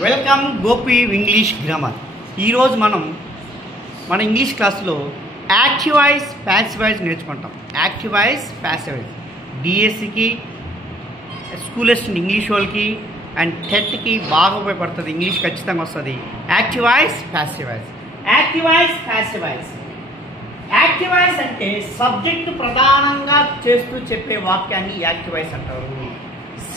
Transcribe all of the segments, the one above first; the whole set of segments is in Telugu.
Welcome Gopi English grammar. ఈరోజు మనం మన ఇంగ్లీష్ క్లాస్లో యాక్టివ్ వాయిస్ ప్యాసివ్ వాయిస్ నేర్చుకుంటాం. యాక్టివ్ వాయిస్ ప్యాసివ్ వాయిస్ డిఎస్సికి, స్కూల్ అసిస్టెంట్ ఇంగ్లీష్ వాళ్ళకి అండ్ టెట్కి బాగా ఉపయోగపడుతుంది. ఇంగ్లీష్ ఖచ్చితంగా వస్తుంది. Active voice passive voice. Active voice passive voice. Active voice అంటే సబ్జెక్టు ప్రధానంగా చేస్తూ చెప్పే వాక్యాన్ని యాక్టివ్ వాయిస్ అంటారు.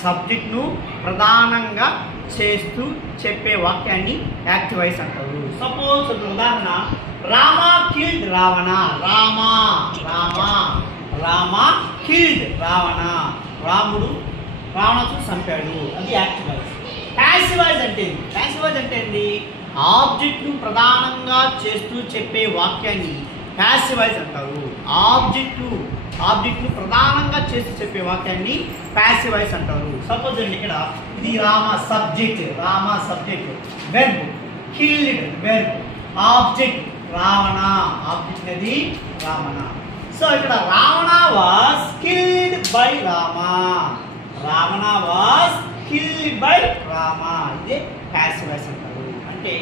సబ్జెక్ట్ను ప్రధానంగా చేస్తూ చెప్పే వాక్యాన్ని యాక్టివ్ వాయిస్ అంటారు. సపోజ్ ఉదాహరణ, రామా కిల్డ్ రావణ. రామా రామా రామా కిల్డ్ రావణ. రాముడు రావణుడు చంపాడు. అది యాక్టివ్ వాయిస్. ప్యాసివ్ వాయిస్ అంటే ప్యాసివ్ వాయిస్ అంటే ఏంటి? ఆబ్జెక్ట్ను ప్రధానంగా చేస్తూ చెప్పే వాక్యాన్ని ప్యాసివ్ వాయిస్ అంటారు. ఆబ్జెక్ట్ను ప్రధానంగా చేసి చెప్పే వాక్యాన్ని ప్యాసివ్ వాయిస్ అంటారు. సపోజ్ అండి, ఇక్కడ ఇది Rama subject, Rama subject, verb killed verb, object Ravana, object అది రావణ. సో ఇక్కడ Ravana was killed by Rama. Ravana was killed by Rama. ఇదే ప్యాసివ్ వాయిస్ అంటారు. అంటే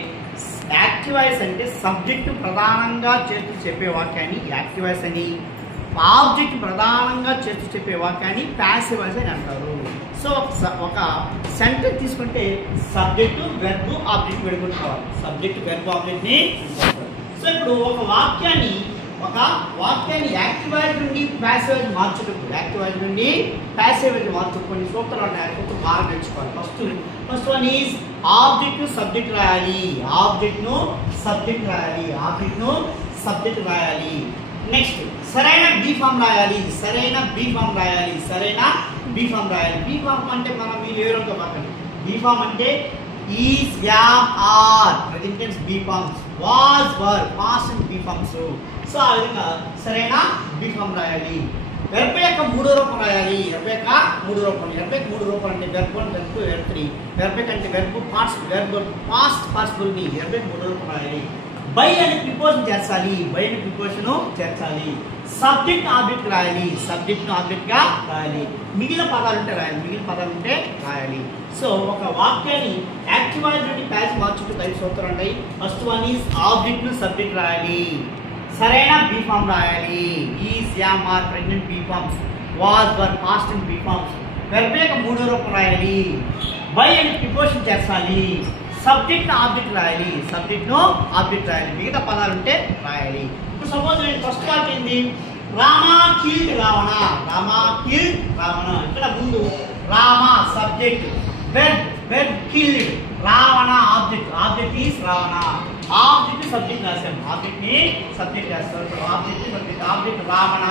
యాక్టివ్ వాయిస్ అంటే సబ్జెక్టు ప్రధానంగా చేస్తూ చెప్పే వాక్యాన్ని యాక్టివ్ వాయిస్ అని, ఆబ్జెక్ట్ ప్రధానంగా చేస్తూ చెప్పే వాక్యాన్ని ప్యాసివ్ వాయిస్ అని అంటారు. సో ఒక సెంటెన్స్ తీసుకుంటే సబ్జెక్టు వెర్బ్ ఆబ్జెక్ట్ విడుకుంటారు. సబ్జెక్టు వెర్బ్ ఆబ్జెక్ట్ని. సో ఇప్పుడు ఒక వాక్యాన్ని యాక్టివ్ వాయిస్ నుండి ప్యాసివ్ వాయిస్ మార్చుటప్పుడు, యాక్టివ్ వాయిస్ నుండి ప్యాసివ్ వాయిస్ మార్చుకు కొన్ని సూత్రాలు ఉన్నాయి. ఒక బాగా నేర్చుకోవాలి. First one is object subject రాయాలి. ఆబ్జెక్ట్ను సబ్జెక్ట్ రాయాలి. నెక్స్ట్ సరైన బీ ఫామ్ రాయాలి. బీ ఫామ్ అంటే మనం మీరు ఎవరితో పక్కన బీ ఫామ్ అంటే is, am, are present tense be forms, was, were past and be forms. So ఆ విధంగా సరైన బీ ఫామ్ రాయాలి. వెర్బ్ యొక్క మూడో రూపం రాయాలి. వెర్బ్ యొక్క మూడు రూపాలు అంటే వెర్బ్ 1, వెర్బ్ 2, వెర్బ్ 3. వెర్బ్ అంటే వెర్బ్ పాస్ట్ పార్టిసిపుల్ని వెర్బ్ యొక్క మూడో రూపం రాయాలి. బై అనే ప్రిపోజిషన్ చేర్చాలి. సబ్జెక్ట్ ఆబ్జెక్ట్ రాయాలి. గా రాయాలి. మిగిలిన పదాలు ఉంటే రాయాలి. సో ఒక వాక్యాన్ని యాక్టివ్ వాయిస్ నుండి ప్యాసివ్ మార్చుకుంటూ 5 సూత్రాలు ఉంటాయి. ఫస్ట్ వన్ ఈజ్ ఆబ్జెక్ట్ ను సబ్జెక్ట్ రాయాలి. సరైన బీ ఫామ్ రాయాలి. Is, am, are present be forms, was, were past and be forms. Verb యొక్క మూడో రూపం రాయాలి. బై అనే ప్రిపోజిషన్ చేర్చాలి. సబ్జెక్ట్ ఆబ్జెక్ట్ రాయాలి. మిగతా పదాలు ఉంటే రాయాలి. ఇప్పుడు సపోజ్ ఫస్ట్ పార్ట్ ఏంది? రామా కిల్డ్ రావణ. ఇక్కడ ముందు Rama subject, verb killed, Ravana object is Ravana. Object subject రాశాము. ఆబ్జెక్ట్ రావణ.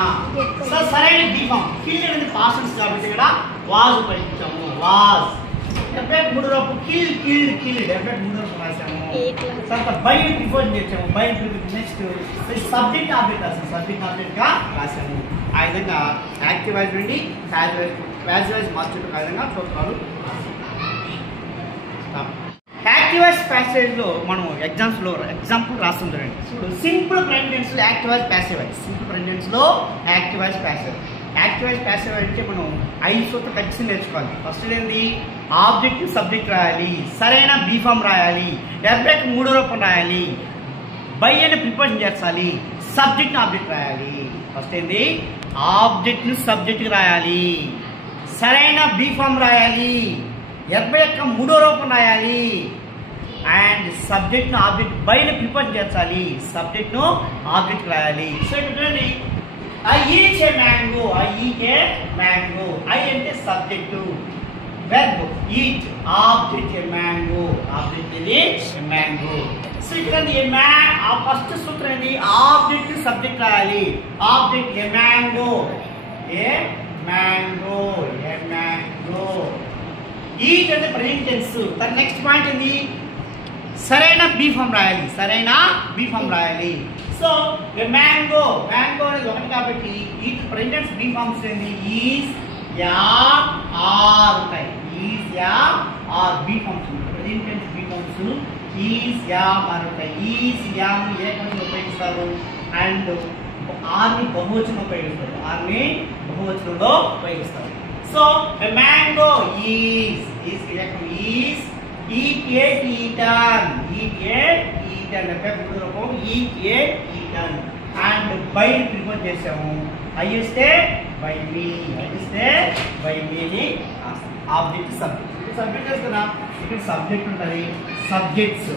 సో సరైన బీ ఫామ్ కిల్డ్ అనేది పాస్ట్ కాబట్టి ఇక్కడ వాజ్ ఉపయోగించాము. వాజ్. డెఫెక్ట్ మూడు రూపం కిల్డ్ డెఫెక్ట్ మూడు రూపం రాశాము. తర్వాత బై ప్రిపోజిషన్ చేసాము. నెక్స్ట్ సబ్జెక్ట్ ఆబ్జెక్ట్ గా రాశాము. ఆ విధంగా యాక్టివ్ వాయిస్ నుండి ప్యాసివ్ వాయిస్ మార్చుకుంటూ ఆ విధంగా సూత్రాలు. యాక్టివ్ వాయిస్ ప్యాసివ్ వాయిస్ లో మనం ఎగ్జాంపుల్ రాస్తుందండి. ఇప్పుడు సింపుల్ ప్రెజెంట్ టెన్స్ లో active voice passive voice. Active voice passive voice అంటే మనం 5 సూత్రాలు ఖచ్చితంగా నేర్చుకోవాలి. ఫస్ట్ ఏంది? ఆబ్జెక్ట్ సబ్జెక్ట్ రాయాలి. సరైన బీ ఫామ్ రాయాలి. వెర్బ్ మూడో రూపం రాయాలి. బై అనే ప్రిపోజిషన్ చేర్చాలి. సబ్జెక్ట్ ఆబ్జెక్ట్ రాయాలి. ఫస్ట్ ఏంది? ఆబ్జెక్ట్ ను సబ్జెక్ట్ రాయాలి. సరైన బీ ఫామ్ రాయాలి. వెర్బ్ యొక్క మూడో రూపం రాయాలి. అండ్ సబ్జెక్ట్ ను ఆబ్జెక్ట్ బై ని ప్రిపోజిషన్ చేర్చాలి. సబ్జెక్ట్ ను ఆబ్జెక్ట్ రాయాలి. సో చూడండి, I eat a mango. I అంటే సబ్జెక్టు, వెర్బ్ ఈట్, ఆబ్జెక్ట్ ఏ మ్యాంగో, ఆబ్జెక్ట్ ఇది మ్యాంగో. సో ఇక్కడ ఫస్ట్ సూత్రం ఏంటి? ఆబ్జెక్ట్ సబ్జెక్ట్ రాయాలి. ఆబ్జెక్ట్ ఏ మ్యాంగో. ఈట్ అంటే ప్రెజెంట్ టెన్స్. దాని నెక్స్ట్ పాయింట్ ఏంటి? సరైన బీ ఫామ్ రాయాలి. సో మ్యాంగో అనేది ఒకటి కాబట్టి ఈ ప్రెజెంట్ బీ ఫామ్స్ ఏంటి? ఈజ్, యామ్, ఆర్ ఉంటాయి. Is, am, are be forms present be forms is, am, are ఉంటాయి. ఈజ్, యామ్ ఏకవచనం ఉపయోగిస్తారు అండ్ ఆర్ని బహువచనం ఉపయోగిస్తారు. So a mango is eat ate eaten, eat ate eaten అంటే మూడు రకం eat ate eaten and by ప్రిపోజ్ చేసాము I ఇస్తే by me ని ఆబ్జెక్ట్ సబ్జెక్ట్ సబ్జెక్ట్ చేస్తున్నా ఇక్కడ సబ్జెక్ట్ ఉంటుంది సబ్జెక్ట్స్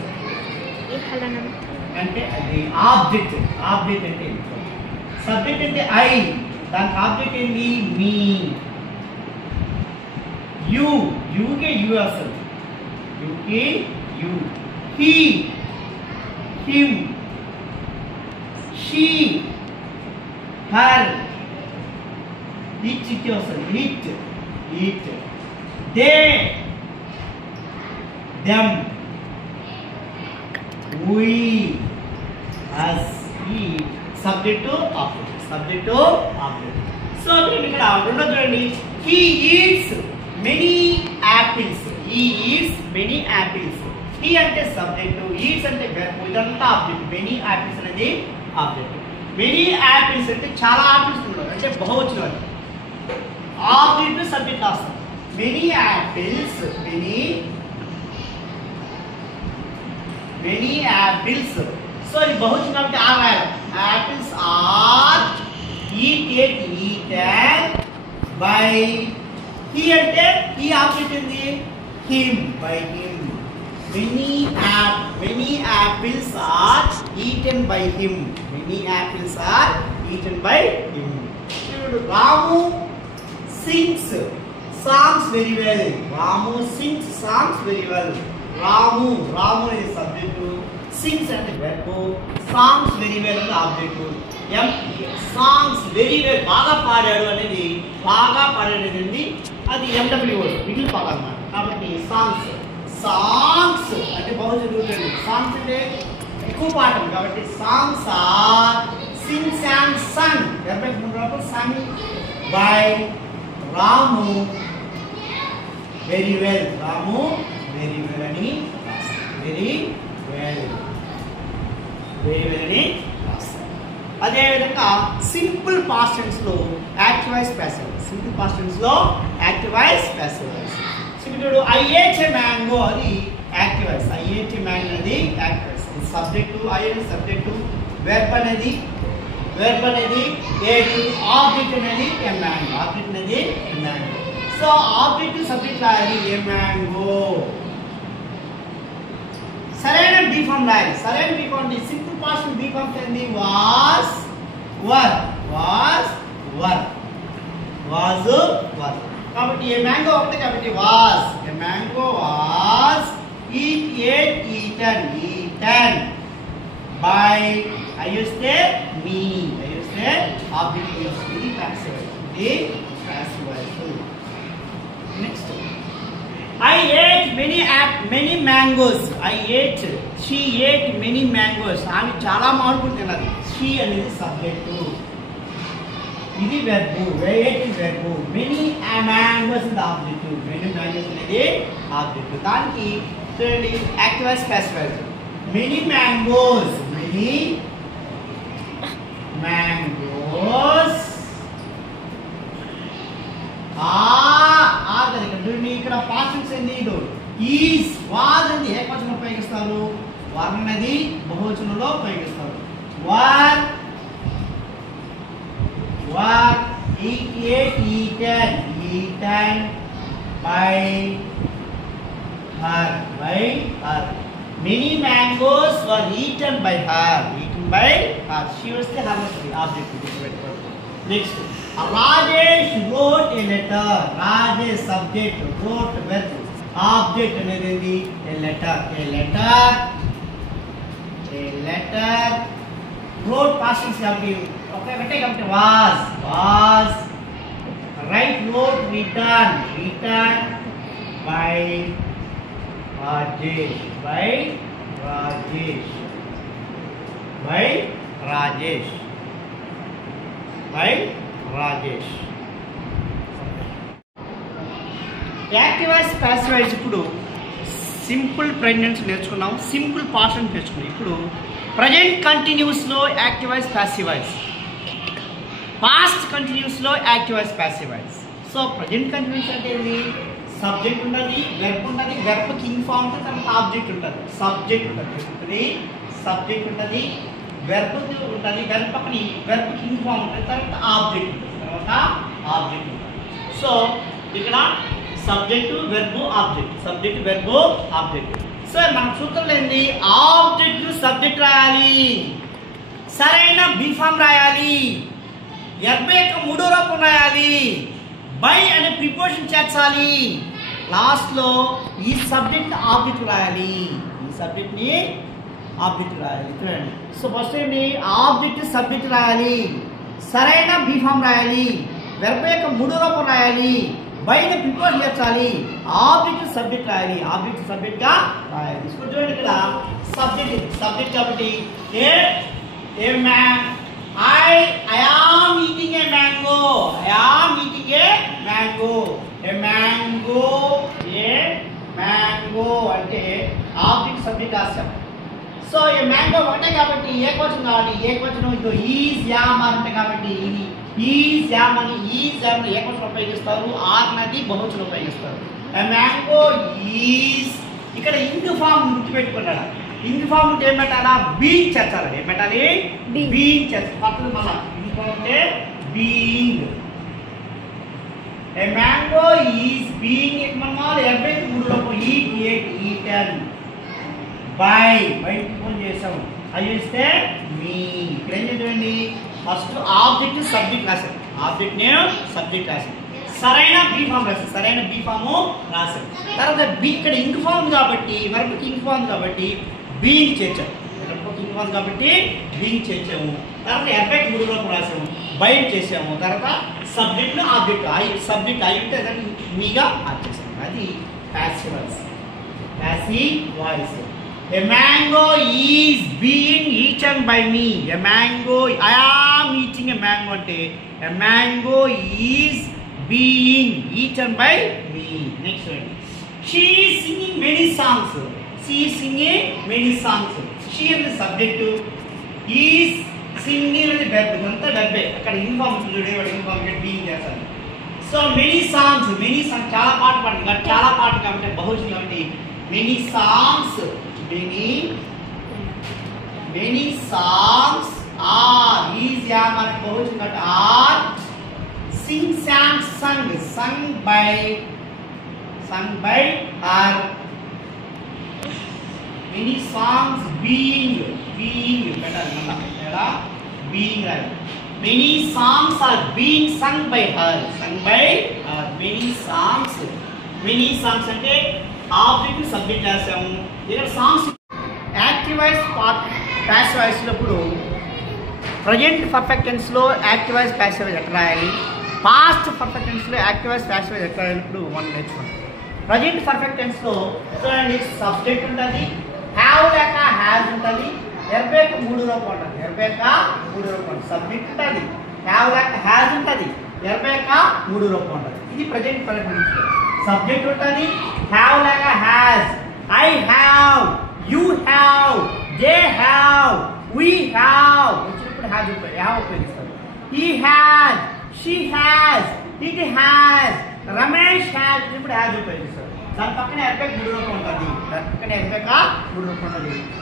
అంటే అది ఆబ్జెక్ట్ అంటే సబ్జెక్ట్ అంటే ఐ దానికి ఆబ్జెక్ట్ ఏంటి మీ యూకే యూ అసలు యూకే you he him she her it వస్తుంది it they them we as he subject to object so ఇక్కడ రెండో చూడండి he eats many apples he అంటే సబ్జెక్ట్ eats అంటే verb ఇదంతా ఆబ్జెక్ట్ many apples అనేది ఆబ్జెక్ట్ many apples అంటే చాలా ఆపిల్స్ ఉన్నాయి అంటే బహువచనం ఆబ్జెక్ట్ సబ్జెక్ట్ రాస్తాం many apples many apples so ఇది బహువచనం అంటే ఆ value apples are eaten by he అంటే he ఆబ్జెక్ట్ ఏంది him by him many apples are eaten by him Ramu sings songs very well Ramu is subject, sings and verb, songs very well and object. Songs very well. బాగా పాడాడు అనేది అది MW వర్డ్ మిగిలిన పదాలు అన్నమాట కాబట్టి సాంగ్స్ అంటే బహువచనం సాంగ్స్ అంటే ఎక్కువ పాటలు కాబట్టి songs are sings and sung verb ముందు sung by Ramu very well అని వెరీ వెల్ అని అదే విధంగా సింపుల్ పాస్ట్ టెన్స్ లో యాక్టివ్ వాయిస్ ప్యాసివ్ వాయిస్ ఇప్పుడు ఐ ఏట్ ఏ మ్యాంగో అది active voice I ate a mango అనేది యాక్టివ్ వాయిస్ సబ్జెక్టు ఐ అనేది సబ్జెక్టు వెర్బ్ అనేది ఏటు ఆబ్జెక్ట్ అనేది a mango so object subject రాయాలి ఏ మ్యాంగో సరైన బి ఫామ్ రాయాలి సింపుల్ పాస్ట్ బి ఫామ్ ఏంది వాస్ కాబట్టి ఏ మ్యాంగో ఒకటి కాబట్టి was a mango was eaten by I వస్తే మీ ఆబ్జెక్ట్ ఇది passive voice next I ate many mangoes. She ate many mangoes. ఆమె చాలా మామిడి తిన్నది. She అనేది సబ్జెక్ట్. ఇది verb. ate is verb. Many mangoes is object. Many mangoes అనేది ఆబ్జెక్ట్. దానికి చూడండి active voice passive voice. Many mangoes. ఇక్కడ పాస్టెన్స్ ఏంది ఈస్ వాజ్ అని ఏకవచనంలో ఉపయోగిస్తారు వర్ అనేది బహువచనంలో ఉపయోగిస్తారు eaten by her many mangoes were eaten by her she వస్తే హర్ వస్తుంది object next Rajesh wrote a letter. Rajesh subject, wrote verb. Object అనేది a letter. Wrote past tense కాబట్టి ఒకటే కాబట్టి was. Write wrote written by Rajesh. Active voice passive voice ఇప్పుడు సింపుల్ ప్రెజెంట్ నేర్చుకున్నాం సింపుల్ పాస్ట్ టెన్స్ నేర్చుకున్నాం ఇప్పుడు ప్రజెంట్ కంటిన్యూస్ లో active voice passive voice past continuous లో active voice passive voice so present continuous అంటే ఏంది సబ్జెక్ట్ ఉంటుంది, వెర్బ్ ఉంటుంది, వెర్బ్ కింగ్ ఫామ్ ఉంటుంది, తర్వాత ఆబ్జెక్ట్ ఉంటుంది. సబ్జెక్ట్ ఉంటుంది, సబ్జెక్ట్ ఉంటుంది, వెర్బ్ ఉంటుంది, వెర్బ్ పక్కన వెర్బ్ కింగ్ ఫామ్ ఉంటుంది, తర్వాత ఆబ్జెక్ట్ ఉంటుంది, తర్వాత ఆబ్జెక్ట్ ఉంటుంది. సో ఇక్కడ subject verb object, subject verb object. So మన సూత్రంలో ఏంది, ఆబ్జెక్ట్ సబ్జెక్ట్ రాయాలి, సరైన బీ ఫామ్ రాయాలి, వెర్బ్ యొక్క మూడో రూపం రాయాలి, బై అనే ప్రిపోజిషన్ చేర్చాలి, లాస్ట్ లో ఈ సబ్జెక్ట్ ఆబ్జెక్ట్ రాయాలి, ఈ సబ్జెక్ట్ ని ఆబ్జెక్ట్ రాయాలి. చూడండి, సో ఫస్ట్ ఏంటి, ఆబ్జెక్ట్ సబ్జెక్ట్ రాయాలి, సరైన బీ ఫామ్ రాయాలి, వెర్బ్ యొక్క మూడో రూపం రాయాలి, బై అనే ప్రిపోజిషన్ చేర్చాలి, ఆబ్జెక్ట్ సబ్జెక్ట్ రాయాలి, ఆబ్జెక్ట్ సబ్జెక్ట్ గా రాయాలి. చూడండి ఇక్కడ సబ్జెక్ట్ కాబట్టి ఏ man I am eating a mango. I am eating a mango. A mango. A mango అంటే ఆబ్జెక్ట్ సబ్జెక్ట్ రాస్తాం. సో ఈ మ్యాంగో ఒకటే కాబట్టి ఏ క్వశ్చన్ కావాలి, ఏ క్వశ్చన్ ఇదో ఈజ్ యామ్ అంటే కాబట్టి ఇది ఈజ్ యామ్ అని ఏ క్వశ్చన్ ఉపయోగిస్తారు, ఆర్ నది బహువచనం ఉపయోగిస్తారు. A mango is ఇక్కడ ఇంగ్ ఫామ్ గుర్తుపెట్టుకున్నాడు. ఇంగ్ ఫామ్ ఉంటే ఏం పెట్టాలా, బీయింగ్ చేర్చాలి. ఏం పెట్టాలి, బీయింగ్ చేర్చాలి. పక్కన మళ్ళా ఇంగ్ ఫామ్ ఉంటే being. A mango is being మనం ఎవరికి మూడు లోపం ఈట్ ఎట్ ఈటన్ బై బయటికి ఫోన్ చేసాము అది చేస్తే మీ ఇక్కడ ఏం చేయండి, ఫస్ట్ ఆబ్జెక్ట్ సబ్జెక్ట్ రాశారు, ఆబ్జెక్ట్ నేమ్ సబ్జెక్ట్ రాశారు, సరైన బీ ఫామ్ రాశారు, సరైన బీ ఫామ్ రాశారు. తర్వాత బి ఇక్కడ ఇంగ్ ఫామ్ కాబట్టి వెర్బ్ కింగ్ ఫామ్ కాబట్టి బీయింగ్ చేర్చాము, వెర్బ్ కింగ్ ఫామ్ కాబట్టి బీయింగ్ చేర్చాము. తర్వాత ఎఫెక్ట్ మూడు రూపం రాసాము, బైట్ చేసాము, తర్వాత సబ్జెక్ట్ ఆబ్జెక్ట్ సబ్జెక్ట్ అయితే దాన్ని మీగా మార్చేసాము. అది passive voice. Passive voice. A mango is being eaten by me. A mango, I am eating a mango ante a mango is being eaten by me. Next one. She is singing many songs. She is singing many songs. She is the subject. Is singing is the verb. Anta verb. Akkada inform today what inform get being chestadu. So many songs chaala paatu paadu. Chaala paatu kabatti bahuvachanam kabatti many songs. Many songs are is yam and bahuvachanam but are sing sang sung by her. Many songs being better being right. Many songs are being sung by her. Many songs ante object subject రాసాము. ఇక్కడ songs active voice passive voice లో ప్రజెంట్ పర్ఫెక్ట్ టెన్స్ లో యాక్టివ్ వాయిస్ ప్యాసివ్ వాయిస్ ఎట్లా రాయాలి, పాస్ట్ పర్ఫెక్ట్ టెన్స్ లో యాక్టివ్ వాయిస్ ప్యాసివ్ వాయిస్ ఎట్లా రాయాలి మనం నేర్చుకోండి. ప్రజెంట్ పర్ఫెక్ట్ టెన్స్ లో చూడండి, సబ్జెక్ట్ ఉంటుంది, హ్యావ్ లేక హ్యాజ్ ఉంటుంది, వెర్బ్ యొక్క మూడు రూపం ఉంటుంది, సబ్జెక్ట్ ఉంటుంది, హ్యావ్ లేక హ్యాజ్ ఉంటుంది, వెర్బ్ యొక్క మూడు రూపం ఉంటుంది. ఇది ప్రజెంట్ పర్ఫెక్ట్ టెన్స్ లో సబ్జెక్ట్ ఉంటుంది, హ్యావ్ లేక has, I have, you have, they have, we have వచ్చినప్పుడు హ్యావ్ ఉపయోగిస్తారు. He has, she has, it has, Ramesh has వచ్చినప్పుడు హ్యాజ్ ఉపయోగిస్తారు. దాని పక్కన ఎఫెక్ట్ మూడు రూపం ఉంటుంది,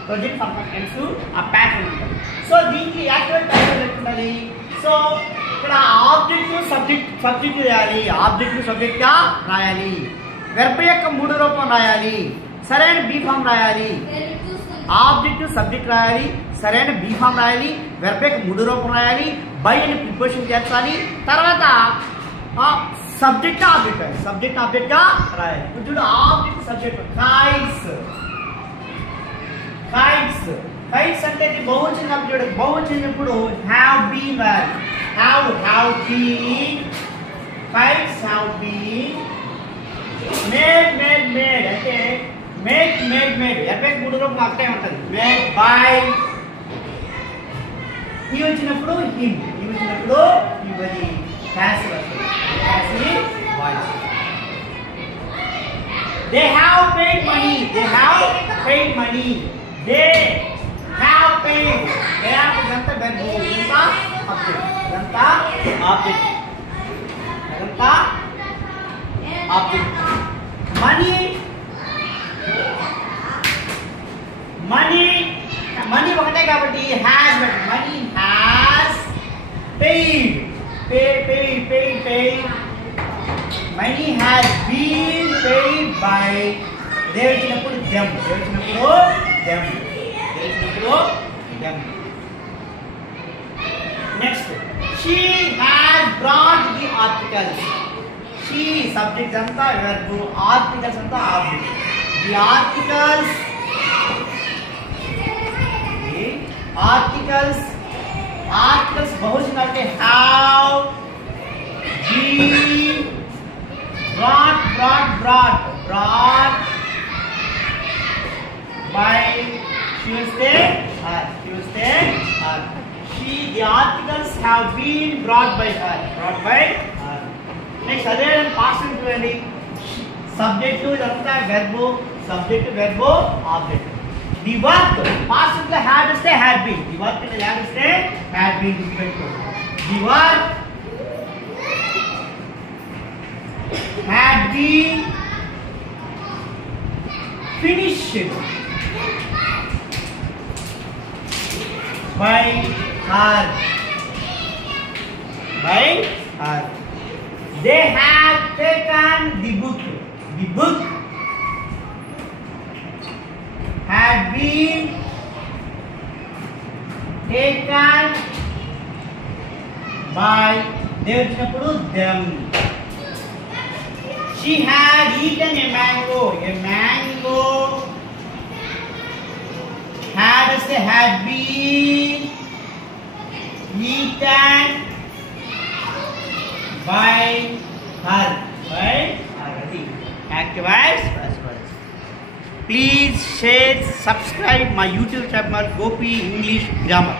ప్రొజెక్ట్ పర్ఫెక్ట్ టెన్స్ ఆ ప్యాటర్న్ ఉంటుంది. సో దీనికి యాక్టివ్ ప్యాటర్న్ ఉంటుంది. సో ఇక్కడ ఆబ్జెక్ట్ సబ్జెక్ట్ చేయాలి, ఆబ్జెక్ట్ సబ్జెక్ట్ గా రాయాలి, వెర్బ్ యొక్క మూడు రూపం రాయాలి, సరైన బీ ఫామ్ రాయాలి, ఆబ్జెక్ట్ సబ్జెక్ట్ రాయాలి, సరైన బీ ఫామ్ రాయాలి, వెర్బ్ యొక్క మూడు రూపం రాయాలి, బై అని ప్రిపోజిషన్ చేర్చాలి, తర్వాత సబ్జెక్ట్ ఆబ్జెక్ట్ గా రాయాలి. చూడు ఆబ్జెక్ట్ సబ్జెక్ట్ కైట్స్ అంటే బహువచనం. చూడు బహువచనప్పుడు హ్యావ్ బీన్ రాయాలి, have been, kites have been, made అంటే మేడ్ ఎఫెక్ట్ మూడు రూపం అక్కడే ఉంటుంది, మేడ్ బై, ఈ వచ్చినప్పుడు హిమ్, ఈ వచ్చినప్పుడు ఇవన్నీ passive voice. They have paid money. They have paid. They have ఇదంతా verb, ఇదంతా object. money ఒకటే కాబట్టి has money has paid money has been paid by they వచ్చినప్పుడు them next she has brought the articles she subject anta verb articles anta object the articles बहुवचन అంటే have been brought by Tuesday her the articles have been brought by her next other than past tense చూడండి subject ఇదంతా verb object the work past tense had to stay had been the work in the had to stay had been the work had been finished by her they had taken the book had been taken by they వచ్చినప్పుడు them she had eaten a mango had been eaten by her active voice. Please share, subscribe my YouTube channel Gopi English Grammar.